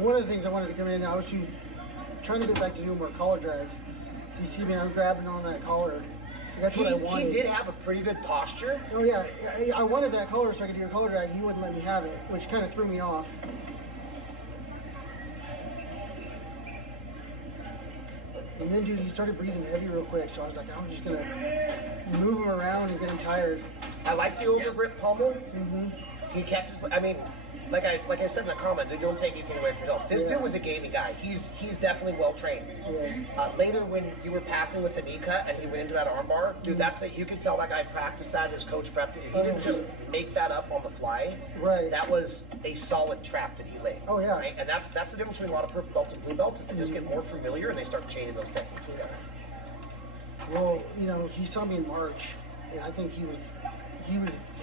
one of the things I wanted to come in, I was trying to get back to doing more collar drags. So you see me, I'm grabbing on that collar. That's what I wanted. He did have a pretty good posture. Oh yeah, I wanted that collar so I could do a collar drag. He wouldn't let me have it, which kind of threw me off. And then, dude, he started breathing heavy real quick, so I was like, I'm just gonna move him around and get him tired. I like the over grip pummel. Mm-hmm. He kept his, I mean, like I said in the comment, they don't take anything away from yourself. This dude was a gaming guy. He's definitely well trained. Yeah. Later, when you were passing with the knee cut and he went into that armbar, dude, that's it. You could tell that guy practiced that. His coach prepped it. He didn't just make that up on the fly. Right. That was a solid trap that he laid. Oh yeah. Right? And that's the difference between a lot of purple belts and blue belts is they just get more familiar and they start chaining those techniques together. Well, you know, he saw me in March, and I think he was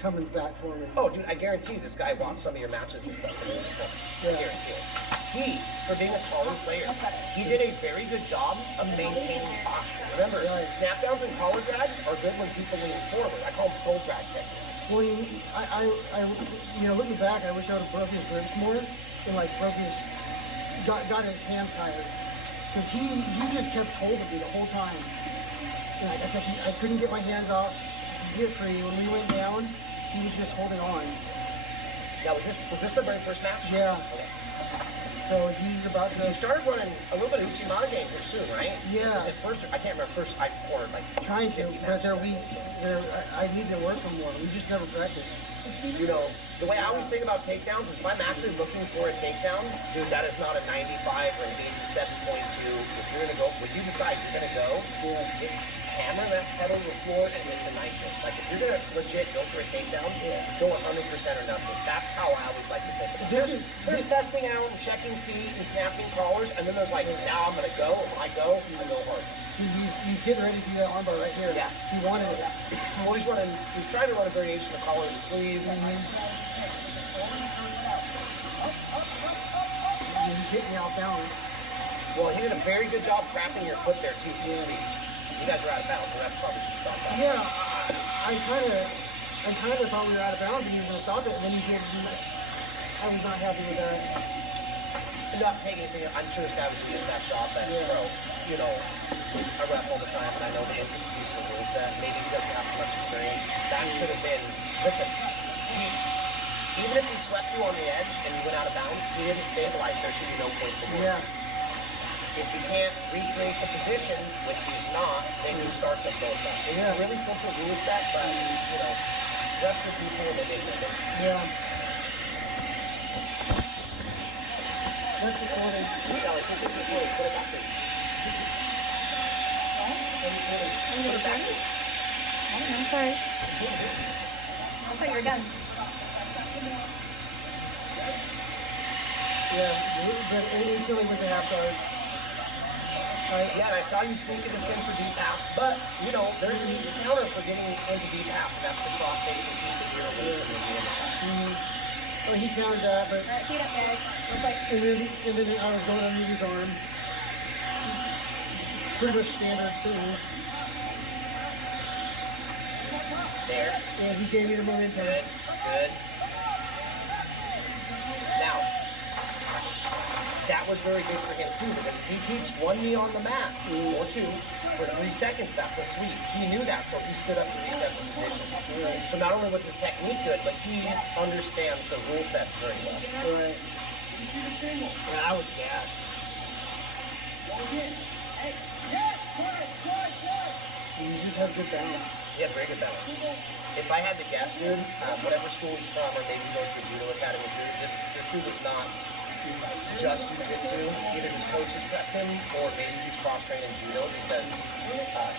coming back for me. Oh, dude, I guarantee this guy watched some of your matches and stuff. I guarantee it. He, for being a taller player, he did a very good job of maintaining posture. Remember, snap downs and collar drags are good when people lean forward. I call them skull drag techniques. Well, you know, looking back, I wish I would have broken his ribs more and like got his hand tired, because he just kept hold of me the whole time. And I couldn't get my hands off. Get free. When we went down, he was just holding on. Yeah, was this the very first match? Yeah. Okay. So he's about to. You started running a little bit of Uchimata game here soon, right? Yeah. At first, I can't remember. First, I cornered like Trying to, 50 but they're matches. weak. I need to work them more. We just never practiced. You know, the way I always think about takedowns is if I'm actually looking for a takedown, dude, that is not a 95 or an 87.2. If you're gonna go, when you decide you're gonna go, hammer that pedal to the floor and hit the nitrous. Like if you're gonna legit go for a takedown, go 100% or nothing. That's how I always like to think about it. There's testing out and checking feet and snapping collars, and then there's like, now I'm gonna go. When I go hard. He's getting ready to do that armbar right here. Yeah. He wanted it. Well, he's trying to run a variation of collar and sleeve. He's getting me out balance. Well, he did a very good job trapping your foot there too for speed. You guys are out of bounds, so that's probably should stop that. Yeah, I kind of thought we were out of bounds and he was going to stop it, and then he did. I was not happy with that. Not taking anything. I'm sure this guy was doing his best job at pro. You know, I rep all the time, and I know the intricacies of the rule set. Maybe he doesn't have too much experience. That should have been. Listen, even if he swept you on the edge and you went out of bounds, he didn't stabilize. There should be no point for more. Yeah. If you can't recreate the position, which he's not, then you start to build up. It's a really simple rule set, but you know, reps are people and they make limits. Yeah. That's recording. Yeah, I think this is recording. Put it back there. Put it back there. I don't know, sorry. I thought you were done. Yeah, but it instantly went to half guard. Yeah, and I saw you sneaking this in for deep half, but, you know, there's an easy counter for getting into deep half, and that's the cross face and keep the gear away from the So he countered that, but... Alright, feet up, guys. Real quick. And then I was going underneath his arm. Pretty much standard things. There. Yeah, he gave me the momentum. Good, good. Now, that was very good for him too, because if he keeps one knee on the mat, or two, for 3 seconds, that's a sweep. He knew that, so he stood up to reset the position. Right. So not only was his technique good, but he understands the rule sets very well. Right. Yeah, I was gassed. You just have good balance. He had very good balance. If I had to guess, dude, whatever school he's from, or maybe he goes to a judo academy too, this dude was not just jiu-jitsu. Either his coaches prepped him, or maybe he's cross-trained in judo, because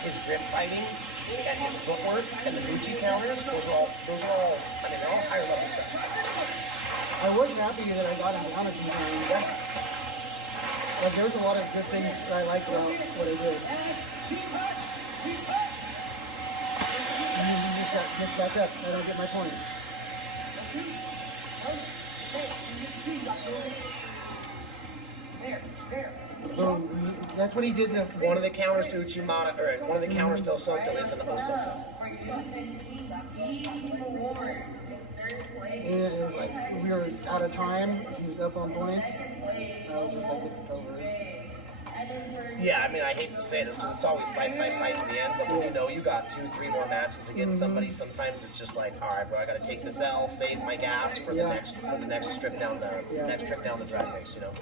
his grip fighting and his footwork and the Gucci counters, those are all, I mean, they're all higher level stuff. I was happy that I got him down a few times. Like, there's a lot of good things that I liked about what I did. Just back up. I don't get my point. Boom. That's what he did. One of the counters to Uchimata, or one of the counters to Osoto is an Osoto. And it was like, we were out of time, he was up on points. I was just like, it's over. Yeah, I mean, I hate to say this because it's always fight to the end, but when you know you got 2-3 more matches against somebody, sometimes it's just like, all right, bro, I got to take this L, save my gas for the next trip down the next trip down the drag race, you know.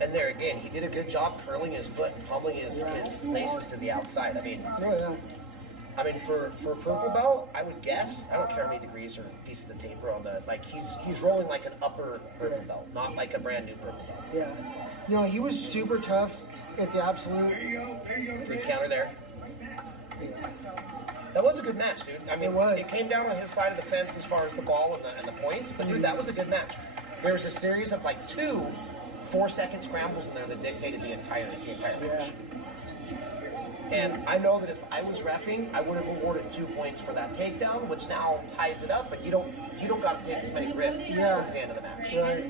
And there again, he did a good job curling his foot and pummeling his laces to the outside. I mean, for purple belt, I would guess, I don't care how many degrees or pieces of tape are on the, like, he's rolling like an upper purple belt, not like a brand new purple belt. Yeah. No, he was super tough at the absolute. There you go. Good counter there. Yeah. That was a good match, dude. I mean, it came down on his side of the fence as far as the ball and the points, but dude, that was a good match. There was a series of like 2 4-second scrambles in there that dictated the entire match. And I know that if I was reffing, I would have awarded 2 points for that takedown, which now ties it up, but you don't got to take as many risks towards the end of the match. Right.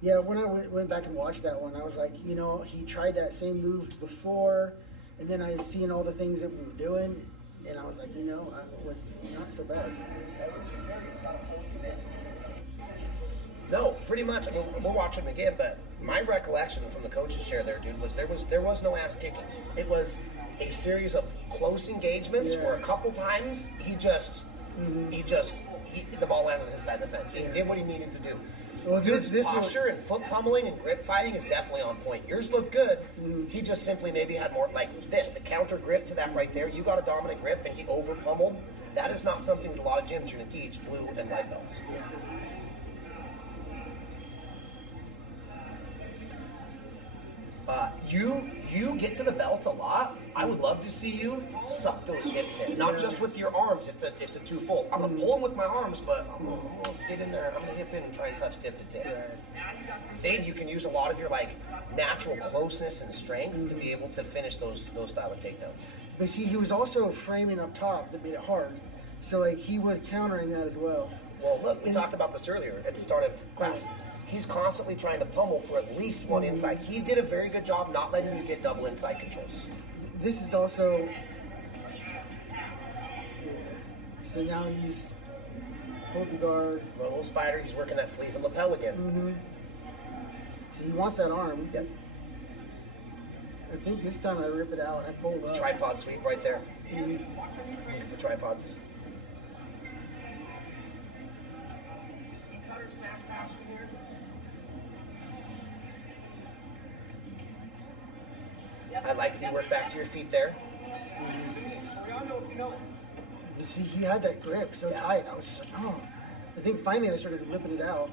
Yeah, when I went back and watched that one, I was like, you know, he tried that same move before, and then I was seeing all the things that we were doing, and I was like, you know, it was not so bad. No, pretty much. I mean, we'll watch him again, but my recollection from the coach's chair there, dude, was there was no ass kicking. It was a series of close engagements where a couple times the ball landed on his side of the fence. He did what he needed to do. Well, Dude's posture and foot pummeling and grip fighting is definitely on point. Yours looked good. He just simply maybe had more like this, the counter grip to that right there. You got a dominant grip and he over pummeled. That is not something that a lot of gyms are going to teach blue and white belts. You get to the belt a lot. I would love to see you suck those hips in, not just with your arms. It's a twofold. I'm gonna pull them with my arms, but I'm gonna get in there. I'm gonna hip in and try and touch tip to tip. Then you can use a lot of your like natural closeness and strength to be able to finish those style of takedowns. But see, he was also framing up top that made it hard. So like he was countering that as well. Well, look, we talked about this earlier at the start of class. He's constantly trying to pummel for at least one inside. He did a very good job not letting you get double inside controls. This is also, so now he's hold the guard. Little spider, he's working that sleeve and lapel again. So he wants that arm. Yep. I think this time I rip it out. I pull up. Tripod sweep right there. Looking for tripods. I like the work back to your feet there. You see, he had that grip so tight. I was just like, oh. I think finally I started ripping it out.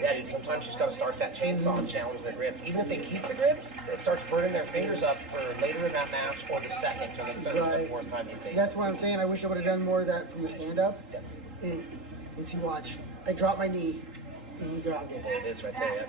Yeah, dude, sometimes you just got to start that chainsaw and challenge their grips. Even if they keep the grips, it starts burning their fingers up for later in that match or the second or the fourth time you face That's why I'm saying I wish I would have done more of that from the stand-up. Yeah. And see, watch. I drop my knee, and he grabbed it. There it is right there, yeah.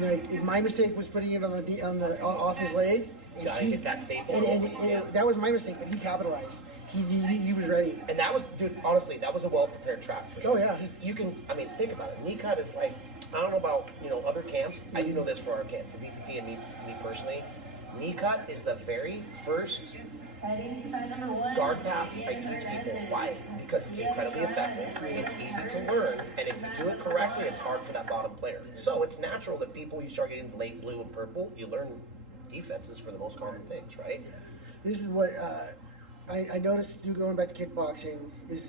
Like, my mistake was putting it on the off his leg. You gotta get that staple. And that was my mistake, but he capitalized. He was ready. And that was, dude, honestly, that was a well-prepared trap for you. Oh, yeah. You can, I mean, think about it. Knee cut is like, I don't know about, other camps. I do know this for our camp, for BTT and me personally. Knee cut is the very first guard pass I teach people. Why? Because it's incredibly effective, it's easy to learn, and if you do it correctly, it's hard for that bottom player. So it's natural that people, you start getting late blue and purple, you learn defenses for the most common things, right? This is what I noticed going back to kickboxing is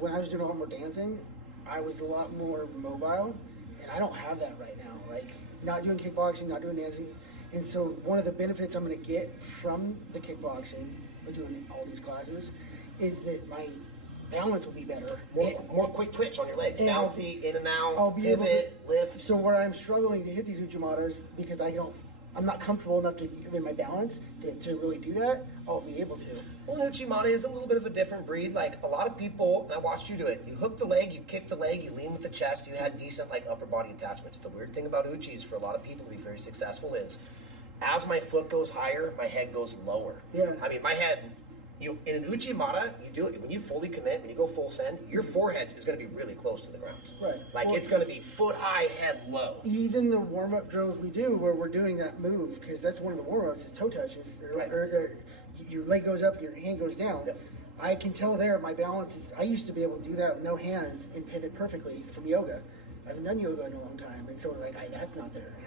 when I was doing a lot more dancing, I was a lot more mobile, and I don't have that right now. Like, not doing kickboxing, not doing dancing. And so one of the benefits I'm going to get from the kickboxing, by doing all these classes, is that my balance will be better. More quick twitch on your legs. Bouncy, in and out, I'll be pivot, lift. So where I'm struggling to hit these Uchimatas, because I'm not comfortable enough in my balance to really do that, I'll be able to. Well, Uchimata is a little bit of a different breed. Like, a lot of people, and I watched you do it, you hook the leg, you kick the leg, you lean with the chest, you had decent, like, upper body attachments. The weird thing about Uchis for a lot of people to be very successful is as my foot goes higher, my head goes lower. Yeah. I mean, my head, in an Uchimata, you do it, when you fully commit, when you go full send, your forehead is going to be really close to the ground. Right. Like, Well, it's going to be foot high, head low. Even the warm-up drills we do where we're doing that move, because that's one of the warm-ups, is toe touches. Right. Your leg goes up, your hand goes down. Yep. I can tell there my balance is, I used to be able to do that with no hands and pivot perfectly from yoga. I haven't done yoga in a long time, and so like that's not there. And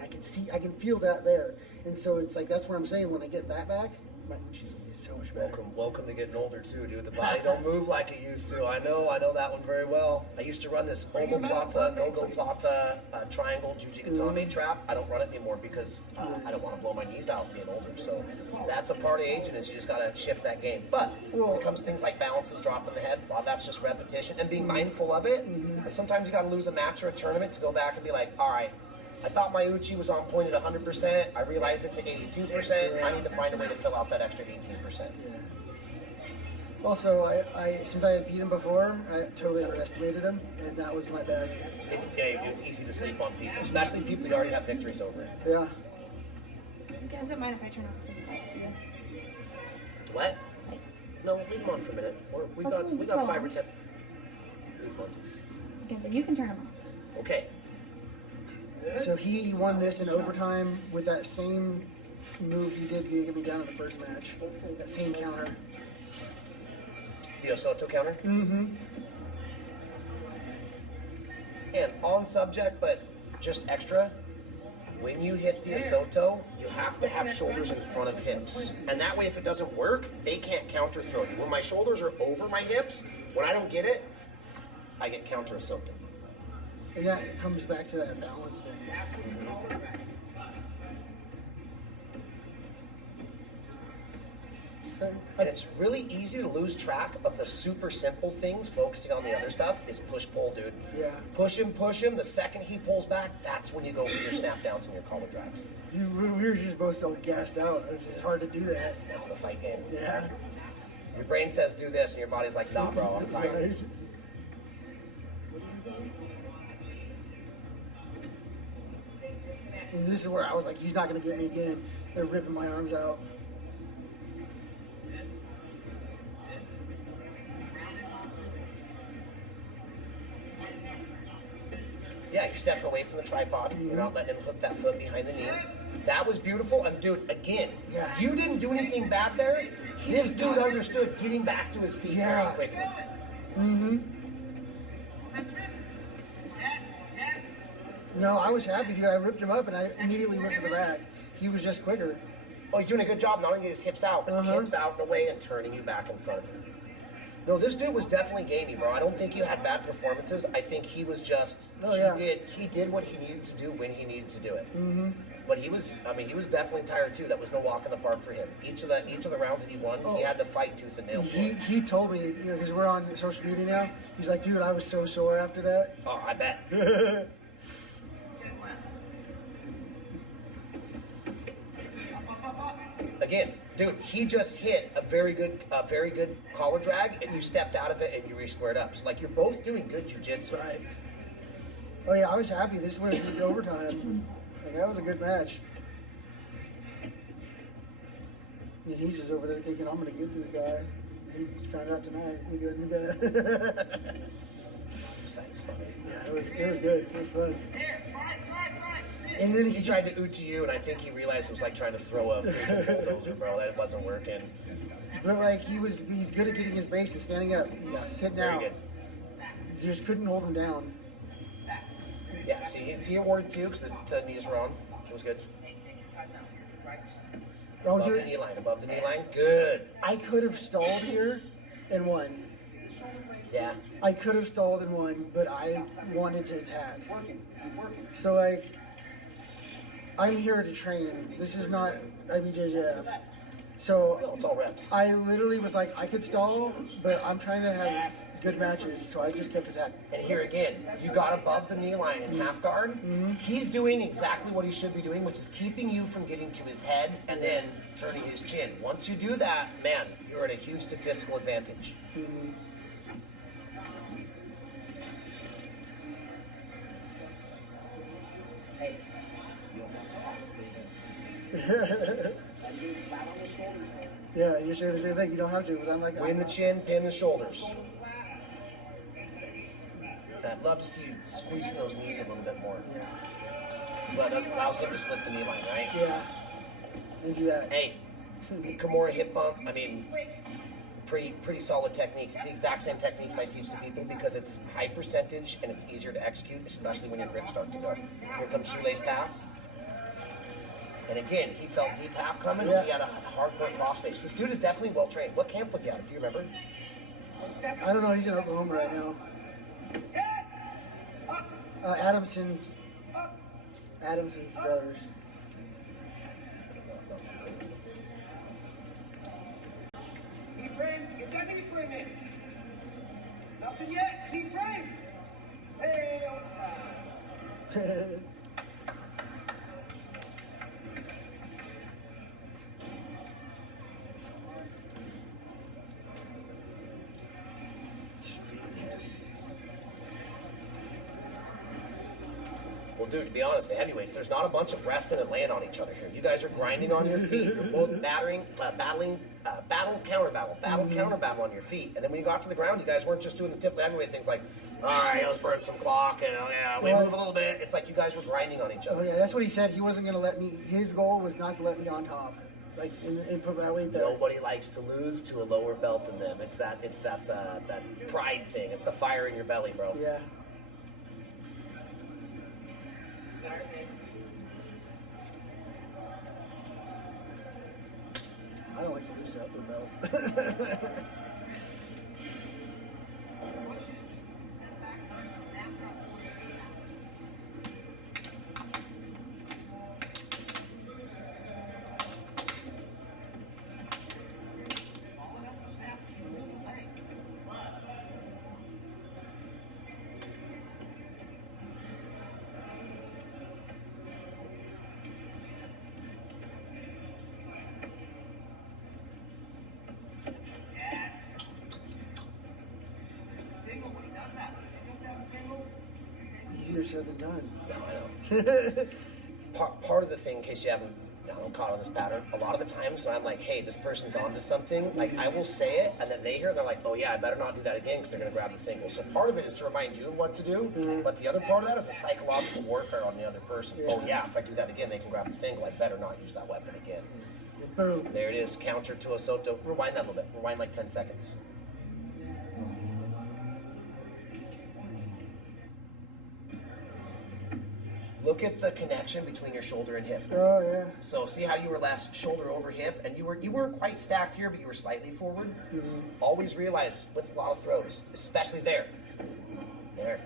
I can feel that there, and so it's like that's what I'm saying. When I get that back, my Uchi's will be so much better. Welcome to getting older too, dude. The body don't move like it used to. I know that one very well. I used to run this omoplata, no-go plata, triangle Jiu-Jitsu trap. I don't run it anymore because I don't want to blow my knees out being older. So that's a part of aging, is you just got to shift that game. But when it comes to things like balances, dropping the head, a lot of that's just repetition and being mindful of it. And sometimes you got to lose a match or a tournament to go back and be like, all right, I thought my Uchi was on point at 100%. I realized it's at 82%. I need to find a way to fill out that extra 18%. Yeah. Also, I since I had beat him before, I totally underestimated him, and that was my bad. It's easy to sleep on people, especially people you already have victories over. Yeah. You guys don't mind if I turn off the super lights, do you? What? Lights. No, leave them on for a minute. We got 5 or 10. Leave them on, please. Okay, then you can turn them off. Okay. So he won this in overtime with that same move he did to get me down in the first match. That same counter. The Soto counter. Mm-hmm. And on subject, but just extra, when you hit the Soto, you have to have shoulders in front of hips. And that way, if it doesn't work, they can't counter throw you. When my shoulders are over my hips, when I don't get it, I get counter Soto. And that comes back to that balance thing. And it's really easy to lose track of the super simple things. Focusing on the other stuff is push-pull, dude. Yeah. Push him. The second he pulls back, that's when you go for your snap downs and your collar drags. Dude, we were just both so gassed out. It's hard to do that. That's the fight game. Yeah. Your brain says do this, and your body's like, nah, bro, I'm tired. Right. And this is where I was like, he's not going to get me again. They're ripping my arms out. Yeah, you stepped away from the tripod. You're not letting him hook that foot behind the knee. That was beautiful. And dude, again, you didn't do anything bad there. This dude understood getting back to his feet very quickly. Mm-hmm. No, I was happy, dude. I ripped him up and I immediately went to the rack. He was just quicker. Oh, he's doing a good job not only getting his hips out, but hips out and away and turning you back in front of him. No, this dude was definitely gamey, bro. I don't think you had bad performances. I think he was just, he did what he needed to do when he needed to do it. Mm-hmm. But he was definitely tired too. That was no walk in the park for him. Each of the rounds that he won, he had to fight tooth and nail for it. He told me, because we're on social media now, he's like, dude, I was so sore after that. Oh, I bet. Again, dude, he just hit a very good collar drag, and you stepped out of it and you re-squared up. So like you're both doing good jiu-jitsu. Right. Oh yeah, I was happy. This went into overtime. Like, that was a good match. And he's just over there thinking, I'm gonna get this guy. He found out tonight. He got Yeah, it was good. It was fun. And then he tried to uchi you, and I think he realized it was like trying to throw a freaking bulldozer, bro. That it wasn't working. But like he's good at getting his base and standing up. He's sitting down. Very good. Just couldn't hold him down. Yeah, see awarded too, because the knees were on. It was good. Oh, above dude, the knee line, above the knee line. Good. I could have stalled here and won. Yeah. I could have stalled and won, but I wanted to attack. So like, I'm here to train. This is not IBJJF. So No, it's all reps. I literally was like, I could stall, but I'm trying to have good matches, so I just kept attacking. And here again, you got above the knee line in half guard. He's doing exactly what he should be doing, which is keeping you from getting to his head and then turning his chin. Once you do that, man, you're at a huge statistical advantage. Yeah, you're saying the same thing. You don't have to, but I'm like, Win the chin, pin the shoulders. I'd love to see you squeezing those knees a little bit more. Yeah. Well, that allows him to slip the knee line, right? Yeah. And do that. Hey, Kimura hip bump, I mean, pretty solid technique. It's the exact same techniques I teach to people because it's high percentage and it's easier to execute, especially when your grips start to go. Here comes shoelace pass. And again, he felt deep half coming. Yeah. He had a hardcore crossface. This dude is definitely well trained. What camp was he at? Do you remember? I don't know. He's in Oklahoma right now. Adamson's brothers. Knee frame. Get that knee frame in. Nothing yet. Knee frame. Hey, overtime. Well, dude, to be honest, the heavyweights, there's not a bunch of resting and laying on each other here. You guys are grinding on your feet. You're both battle, counter battle on your feet. And then when you got to the ground, you guys weren't just doing the typical heavyweight things like, all right, let's burn some clock, and we move a little bit. It's like you guys were grinding on each other. Oh yeah, that's what he said. He wasn't gonna let me. His goal was not to let me on top, like in put my weight there. Nobody likes to lose to a lower belt than them. It's that pride thing. It's the fire in your belly, bro. Yeah. I don't like to lose upper belts. Easier said than done. No, I know. Part of the thing, in case you haven't caught on this pattern, a lot of the times when I'm like, hey, this person's onto something, like I will say it, and then they hear it, they're like, oh yeah, I better not do that again because they're going to grab the single. So part of it is to remind you of what to do, but the other part of that is a psychological warfare on the other person. Yeah. Oh yeah, if I do that again, they can grab the single. I better not use that weapon again. Boom. There it is, counter to a Soto. Rewind that a little bit. Rewind like 10 seconds. Look at the connection between your shoulder and hip. Oh yeah. So see how you were less shoulder over hip, and you weren't quite stacked here, but you were slightly forward. Always realize with a lot of throws, especially there.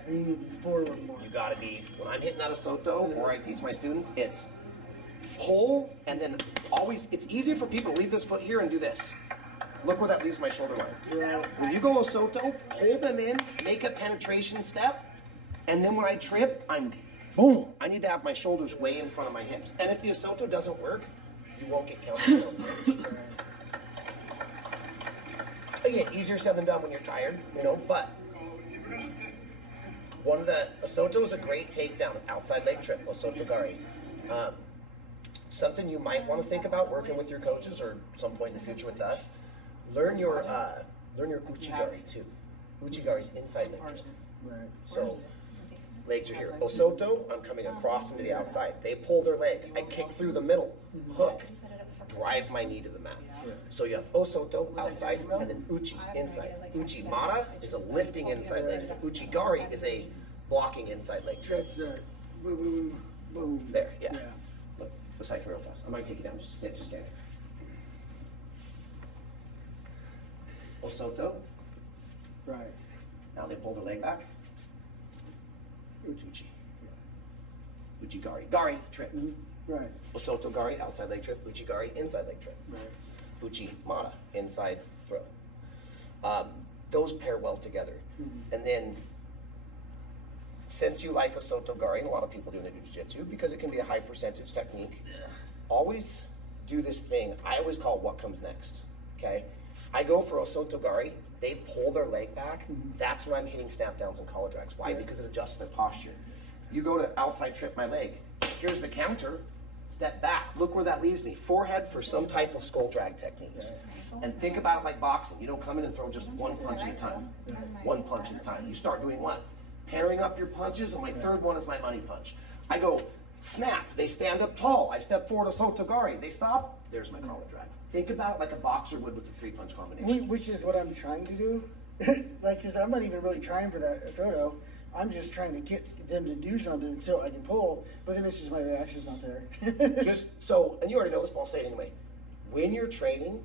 You need to be forward more. You gotta be, when I'm hitting out a Soto, or I teach my students, it's pull, and then always, it's easier for people to leave this foot here and do this. Look where that leaves my shoulder line. Yeah. When you go a Soto, pull them in, make a penetration step, and then when I trip, I'm boom. I need to have my shoulders way in front of my hips. And if the Soto doesn't work, you won't get counted. Again, easier said than done when you're tired, but one of the, Soto is a great takedown, outside leg trip, Soto Gari. Something you might want to think about working with your coaches or some point in the future with us, learn your Uchigari too. Uchigari's inside leg trip. Right. So, legs are here. Osoto, I'm coming across into the outside. They pull their leg. I kick through the middle, hook, drive my knee to the mat. So you have Osoto outside, and then Uchi inside. Uchi Mata is a lifting inside leg trip. Uchigari is a blocking inside leg trip. That's the boom, boom. There, yeah. Look, let's hike real fast. I might take you down. Just stand there. Osoto. Right. Now they pull their leg back. Uchi. Uchigari. Gari, trip. Right. Osoto Gari, outside leg trip. Uchigari, inside leg trip. Right. Uchi Mata, inside throw. Those pair well together. And then, since you like Osoto Gari, and a lot of people do in the Jiu Jitsu, because it can be a high percentage technique, always do this thing I always call what comes next. Okay? I go for Osoto Gari, they pull their leg back, that's when I'm hitting snap downs and collar drags. Why? Because it adjusts their posture. You go to outside trip my leg, here's the counter, step back. Look where that leaves me. Forehead for some type of skull drag techniques. And think about it like boxing. You don't come in and throw just one punch at a time. One punch at a time. You start doing what? Pairing up your punches, and my third one is my money punch. I go, snap. They stand up tall. I step forward to Sotogari. They stop. There's my collar drag. Think about it like a boxer would with the 3-punch combination. Which is what I'm trying to do. Like, because I'm not even really trying for that Soto. I'm just trying to get them to do something so I can pull, but then it's just my reaction's not there. Just so, and you already know this, but I'll say it anyway. When you're training,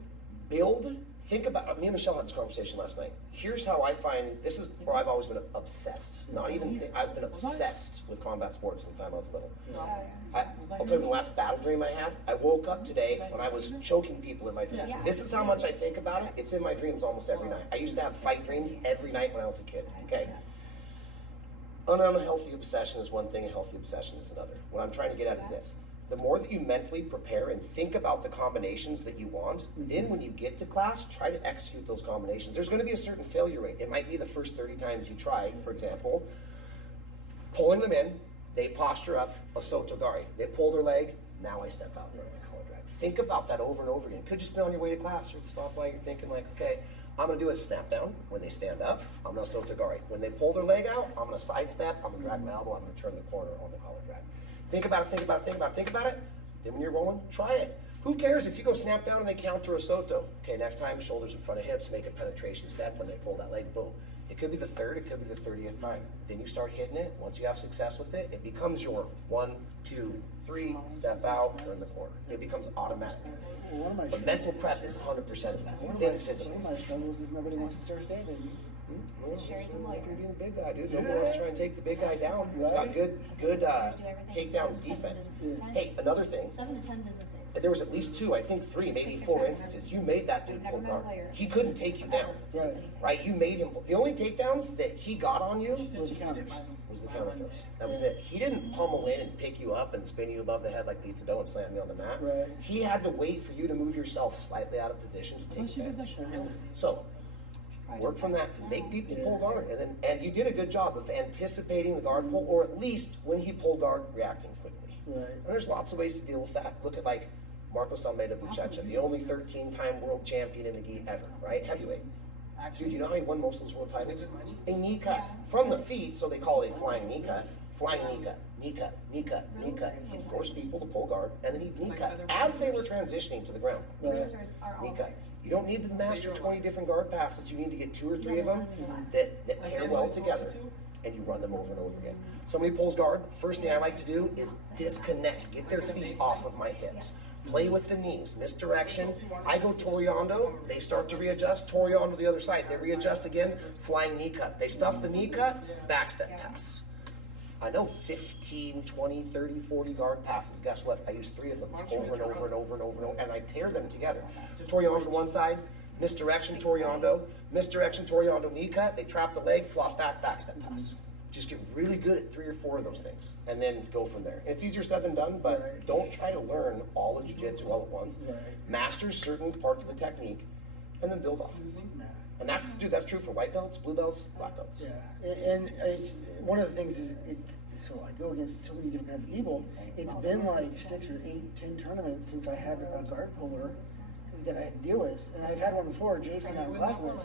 think about, me and Michelle had this conversation last night. Here's how I find, this is where I've always been obsessed. I've been obsessed with combat sports since the time I was little. I'll tell you the last battle dream I had. I woke up today when I was choking people in my dreams. This is how much I think about it. It's in my dreams almost every night. I used to have fight dreams every night when I was a kid, okay? An unhealthy obsession is one thing, a healthy obsession is another. What I'm trying to get at is this. The more that you mentally prepare and think about the combinations that you want, then when you get to class, try to execute those combinations. There's going to be a certain failure rate. It might be the first 30 times you try, for example, pulling them in, they posture up, a Sotogari. They pull their leg, now I step out and run my collar drag. Think about that over and over again. It could just be on your way to class or at the stoplight, you're thinking like, okay, I'm going to do a snap down. When they stand up, I'm going to Sotogari. When they pull their leg out, I'm going to sidestep, I'm going to drag my elbow, I'm going to turn the corner on the collar drag. Think about it, think about it, think about it, think about it. Then when you're rolling, try it. Who cares if you go snap down and they counter a Soto? Okay, next time, shoulders in front of hips, make a penetration step. When they pull that leg, boom. It could be the third, it could be the 30th time. Then you start hitting it. Once you have success with it, it becomes your 1, 2, 3, step out, turn the corner. It becomes automatic. But mental prep is 100% of that. Then physical. One of my struggles is nobody wants to start standing. Sherry's a lawyer. You're being a big guy, dude. Nobody wants to try and take the big guy down. It's got good takedown defense. Hey, another thing. 7 to 10 business days. There was at least 2, I think 3, maybe 4 instances. You made that dude pull guard. He couldn't take you down. Right? You made him. The only takedowns that he got on you Was the counters. was the counter throws. That was it. He didn't pummel in and pick you up and spin you above the head like pizza dough and slam you on the mat. Right. He had to wait for you to move yourself slightly out of position to take advantage. So work from that. Make people pull guard, and you did a good job of anticipating the guard pull, or at least when he pulled guard, reacting quickly. Right. And there's lots of ways to deal with that. Look at like Marcos Almeida Buchecha, the only 13-time world champion in the gi ever, right? Heavyweight. Dude, you know how he won most of those world titles? A knee cut from the feet, so they call it a flying knee cut. Flying knee cut, knee cut, knee cut, knee cut. He'd force people to pull guard, and then he'd knee cut as they were transitioning to the ground. Knee cut. You don't need to master 20 different guard passes. You need to get 2 or 3 of them that pair well together, and you run them over and over again. Somebody pulls guard, first thing I like to do is disconnect, get their feet off of my hips. Play with the knees, misdirection. I go Toriando, they start to readjust. Toriando the other side, they readjust again, flying knee cut. They stuff the knee cut, backstep pass. I know 15, 20, 30, 40 guard passes. Guess what? I use 3 of them over and over and over and over and over, and I pair them together. Toriando to one side, misdirection, Toriando, knee cut. They trap the leg, flop back, backstep pass. Just get really good at 3 or 4 of those things, and then go from there. It's easier said than done, but don't try to learn all of jiu-jitsu all at once. Master certain parts of the technique, and then build off. And that's true for white belts, blue belts, black belts. Yeah, and one of the things is, so I go against so many different kinds of people. It's been like 6 or 8, 10 tournaments since I had a guard puller that I had to deal with. And I've had one before, Jason out in Blackwood,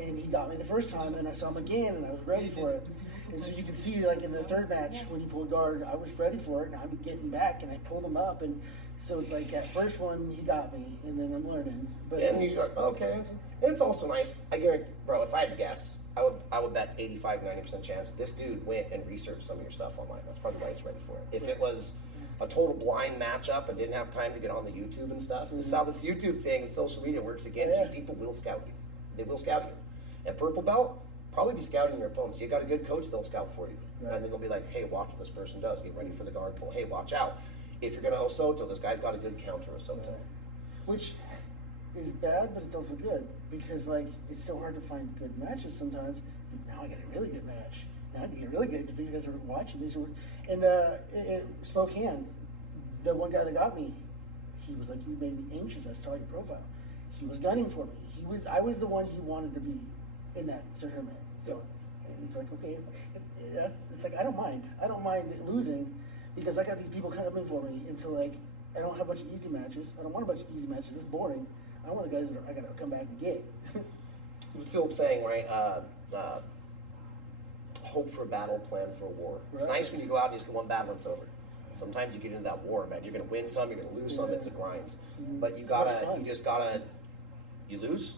and he got me the first time, and I saw him again, and I was ready for it. And so you can see, like in the third match, when he pulled guard, I was ready for it, and I'm getting back, and I pulled him up, and so it's like that first one, he got me, and then I'm learning. But and he's like, okay. And it's also nice, I guarantee, bro, if I had to guess, I would bet 85, 90% chance this dude went and researched some of your stuff online. That's probably why he's ready for it. If it was a total blind matchup and didn't have time to get on the YouTube and stuff, this is how this YouTube thing and social media works against you. People will scout you. They will scout you. At purple belt, probably be scouting your opponents. You got a good coach, they'll scout for you. And then they'll be like, hey, watch what this person does. Get ready for the guard pull. Hey, watch out. If you're going to Osoto, this guy's got a good counter Osoto. Which is bad, but it's also good, because like it's so hard to find good matches sometimes. Now I got a really good match. Now I can get really good because these guys are watching. And Spokane, the one guy that got me, he was like, "You made me anxious. I saw your profile." He was gunning for me. I was the one he wanted to be in that tournament. So it's like, okay, it's like I don't mind. I don't mind losing because I got these people coming for me, and so like I don't have a bunch of easy matches. I don't want a bunch of easy matches. It's boring. I want the guys that I gotta come back and get. It's the old saying, right? Hope for a battle, plan for a war. It's nice when you go out and you just get one battle and it's over. Sometimes you get into that war, man. You're gonna win some, you're gonna lose some. It's a grind. But you lose,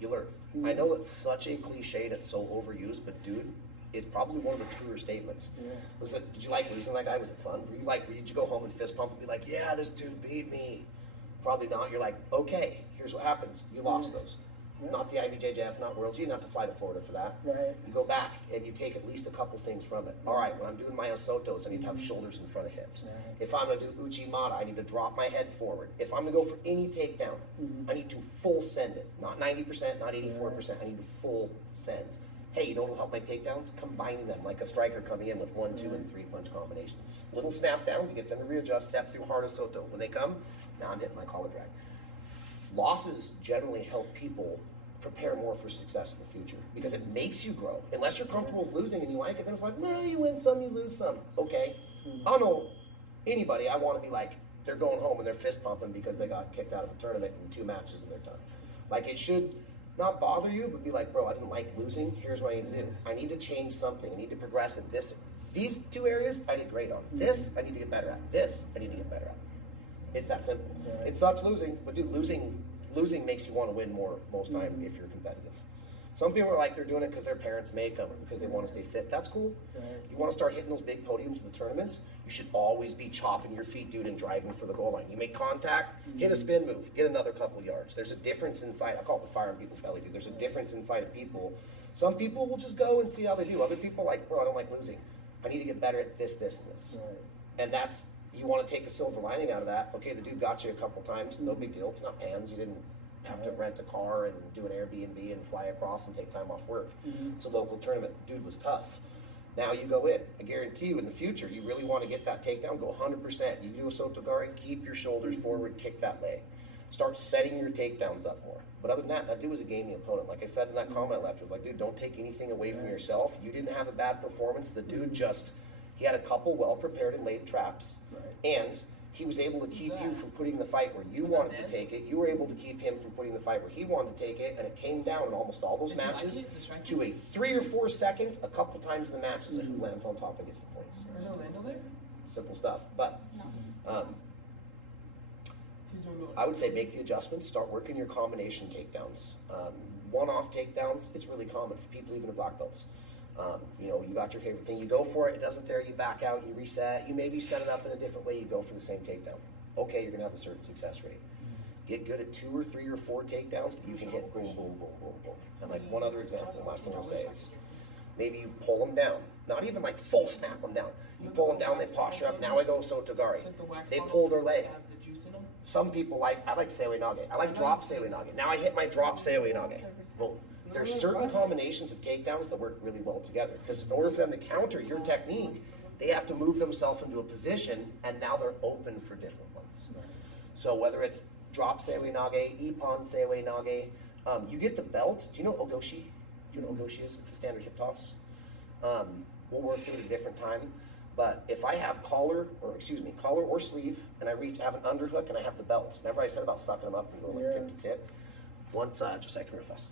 you learn. I know it's such a cliche and it's so overused, but dude, it's probably one of the truer statements. Listen, did you like losing that guy? Was it fun? Did you go home and fist pump and be like, yeah, this dude beat me? Probably not. You're like, okay, here's what happens. You lost those. Not the IBJJF, not Worlds. You didn't have to fly to Florida for that. You go back and you take at least a couple things from it. All right, when I'm doing my Osotos, I need to have shoulders in front of hips. If I'm going to do Uchimata, I need to drop my head forward. If I'm going to go for any takedown, I need to full send it. Not 90%, not 84%. I need to full send. Hey, you know what will help my takedowns? Combining them like a striker coming in with 1, 2, and 3 punch combinations. Little snap down to get them to readjust, step through hard Osoto. When they come, now I'm hitting my collar drag. Losses generally help people prepare more for success in the future because it makes you grow. Unless you're comfortable with losing and you like it, then it's like, well, you win some, you lose some. Okay. I don't know anybody I want to be like, they're going home and they're fist pumping because they got kicked out of a tournament in 2 matches and they're done. Like, it should not bother you, but be like, bro, I didn't like losing. Here's what I need to do. I need to change something. I need to progress in this. These 2 areas I did great on. This I need to get better at. This I need to get better at. It's that simple. It sucks losing, but dude, losing makes you want to win more most time if you're competitive. Some people are like they're doing it because their parents make them or because they want to stay fit. That's cool. You want to start hitting those big podiums in the tournaments, you should always be chopping your feet, dude, and driving for the goal line. You make contact, hit a spin move, get another couple yards. There's a difference inside. I call it the fire in people's belly, dude. There's a difference inside of people. Some people will just go and see how they do. Other people are like, bro, I don't like losing. I need to get better at this, this, and this. And that's, you want to take a silver lining out of that. Okay, the dude got you a couple times. No big deal. It's not pans. You didn't have to rent a car and do an Airbnb and fly across and take time off work. It's a local tournament. Dude was tough. Now you go in. I guarantee you in the future, you really want to get that takedown, go 100%. You do a Sotogari, keep your shoulders forward, kick that leg. Start setting your takedowns up more. But other than that, that dude was a gaming opponent. Like I said in that comment I left, it was like, dude, don't take anything away from yourself. You didn't have a bad performance. The dude just, he had a couple well-prepared and laid traps. And he was able to keep you from putting the fight where you wanted to take it. You were able to keep him from putting the fight where he wanted to take it, and it came down in almost all those matches to a 3 or 4 seconds, a couple times in the matches, and who lands on top and gets the points. Is Orlando there? Simple stuff. But I would say make the adjustments, start working your combination takedowns. One-off takedowns, it's really common for people even in black belts. You know, you got your favorite thing, you go for it, it doesn't there, you back out, you reset, you maybe set it up in a different way, you go for the same takedown. Okay, you're gonna have a certain success rate. Get good at 2 or 3 or 4 takedowns that you can hit boom, boom, boom, boom, boom. And like one other example, the last thing I'll say is, maybe you pull them down, not even like full snap them down. You pull them down, they posture up, now I go Sotogari. They pull their leg. Some people I like Seoi Nage. I like drop Seoi Nage. Now I hit my drop Seoi Nage. Boom. There's certain combinations of takedowns that work really well together because in order for them to counter your technique, they have to move themselves into a position and now they're open for different ones. So whether it's drop Seoi Nage, Ippon Seoi Nage, you get the belt. Do you know Ogoshi? Do you know what Ogoshi is? It's a standard hip toss. We'll work through it at a different time. But if I have collar or sleeve, and I have an underhook and I have the belt. Remember I said about sucking them up and going like tip to tip? Once, just like real fast.